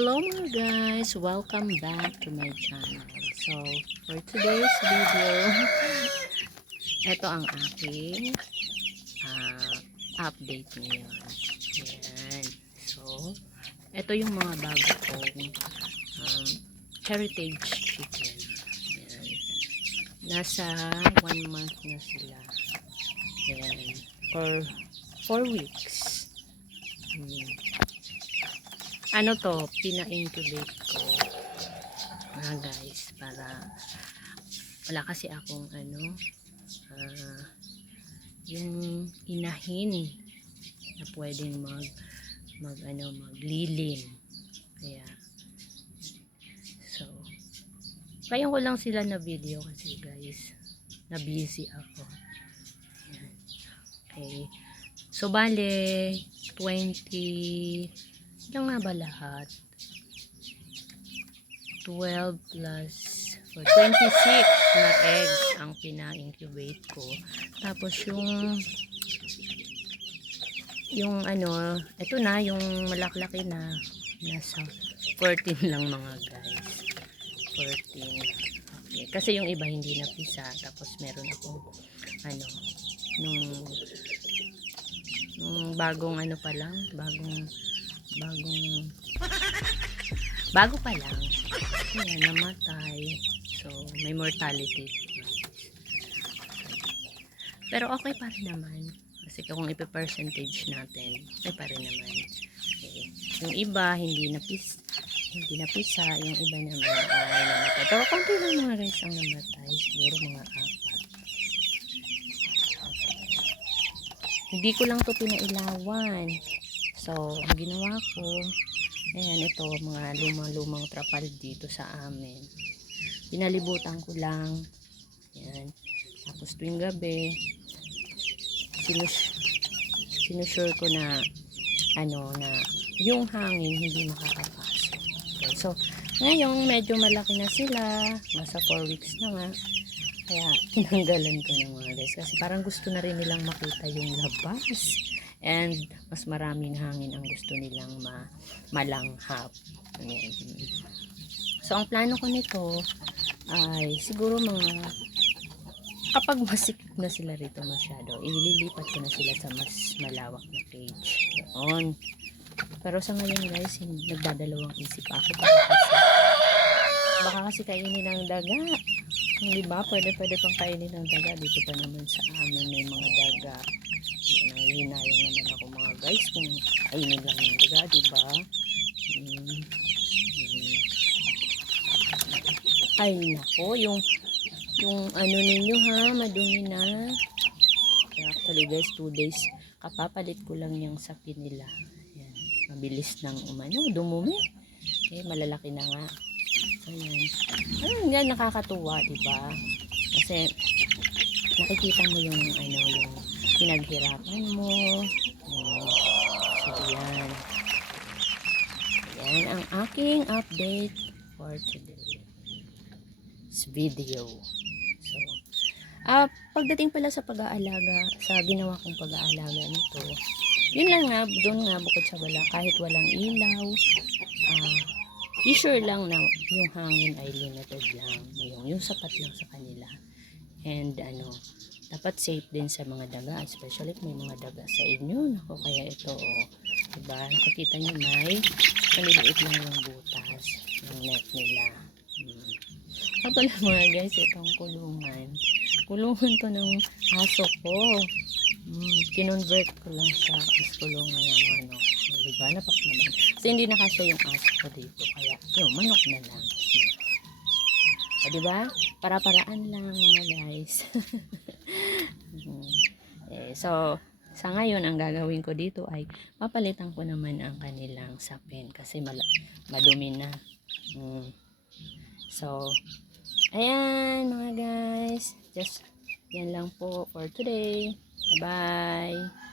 Hello mga guys! Welcome back to my channel. So, for today's video, ito ang aking update ngayon. Ayan. So, ito yung mga bago kong heritage chicken. Ayan. Nasa 1 month na sila. Ayan. For 4 weeks. Ano to, pina-incubate ko guys, para wala kasi akong yung inahin na pwedeng maglilin, kaya so ngayon ko lang sila na video kasi guys na busy ako. Ayan. Okay, so bale 20 lang nga ba lahat? 12 plus 26 na eggs ang pina-incubate ko. Tapos yung ito na, yung malaklaki na, nasa 14 lang mga guys. 14. Okay. Kasi yung iba hindi napisa. Tapos meron akong nung bagong pa lang, bago pa lang, ayan, namatay. So may mortality, pero okay pa rin naman kasi kung ipe-percentage natin ay pa rin naman. Okay. Yung iba hindi napisa, yung iba naman ay namatay, pero konti lang mga guys ang namatay, siguro mga 4. Hindi ko lang to pinailawan. So, ang ginawa ko, ayan, ito, mga lumang trapal dito sa amin. Pinalibutan ko lang. Ayan. Tapos tuwing gabi, sinusure ko na, na yung hangin hindi makakapasok. Okay, so, ngayon, medyo malaki na sila. Nasa 4 weeks na nga. Kaya, tinanggalan ko ng mga guys. Kasi parang gusto na rin nilang makita yung labas. And mas maraming hangin ang gusto nilang malanghap. Ayan. So ang plano ko nito ay siguro kapag masikip na sila rito masyado, ililipat ko na sila sa mas malawak na cage doon. Pero sa ngayon guys, nagdadalawang isip ako, baka kasi kainin ng daga. Hindi ba? Pwede pang kainin ng daga. Dito pa naman sa amin may mga daga. Hinayang naman ako mga guys kung kainin lang ng daga, diba? Ay nako, yung ninyo ha, madumi na. Actually guys, 2 days kapapalit ko lang yung sapin nila. Ayan, mabilis nang dumumi. Eh, malalaki na nga. Ayan. Yan, nakakatuwa, diba? Kasi nakikita mo yung yung pinaghirapan mo. So yan ang aking update for today's video. So pagdating pala sa pag-aalaga, sa ginawa kong pag-aalaga nito, yun lang nga, doon nga bukod sa kahit walang ilaw, sure lang na yung hangin ay limited lang, yung sapat lang sa kanila. And dapat safe din sa mga daga, especially kung may mga daga sa inyo. Nako, kaya ito, diba? Nakikita nyo may maliliit lang yung butas ng net nila. Ito lang mga guys, itong kulungan to ng aso ko. Kinonvert ko lang siya as kulungan ng diba? Napak naman. Kasi hindi nakasya yung aso ko dito, kaya yung manok na lang. Diba? Para-paraan lang mga guys. So sa ngayon ang gagawin ko dito ay papalitan ko naman ang kanilang sapin kasi madumi na. So ayan mga guys, just yan lang po for today. Bye bye.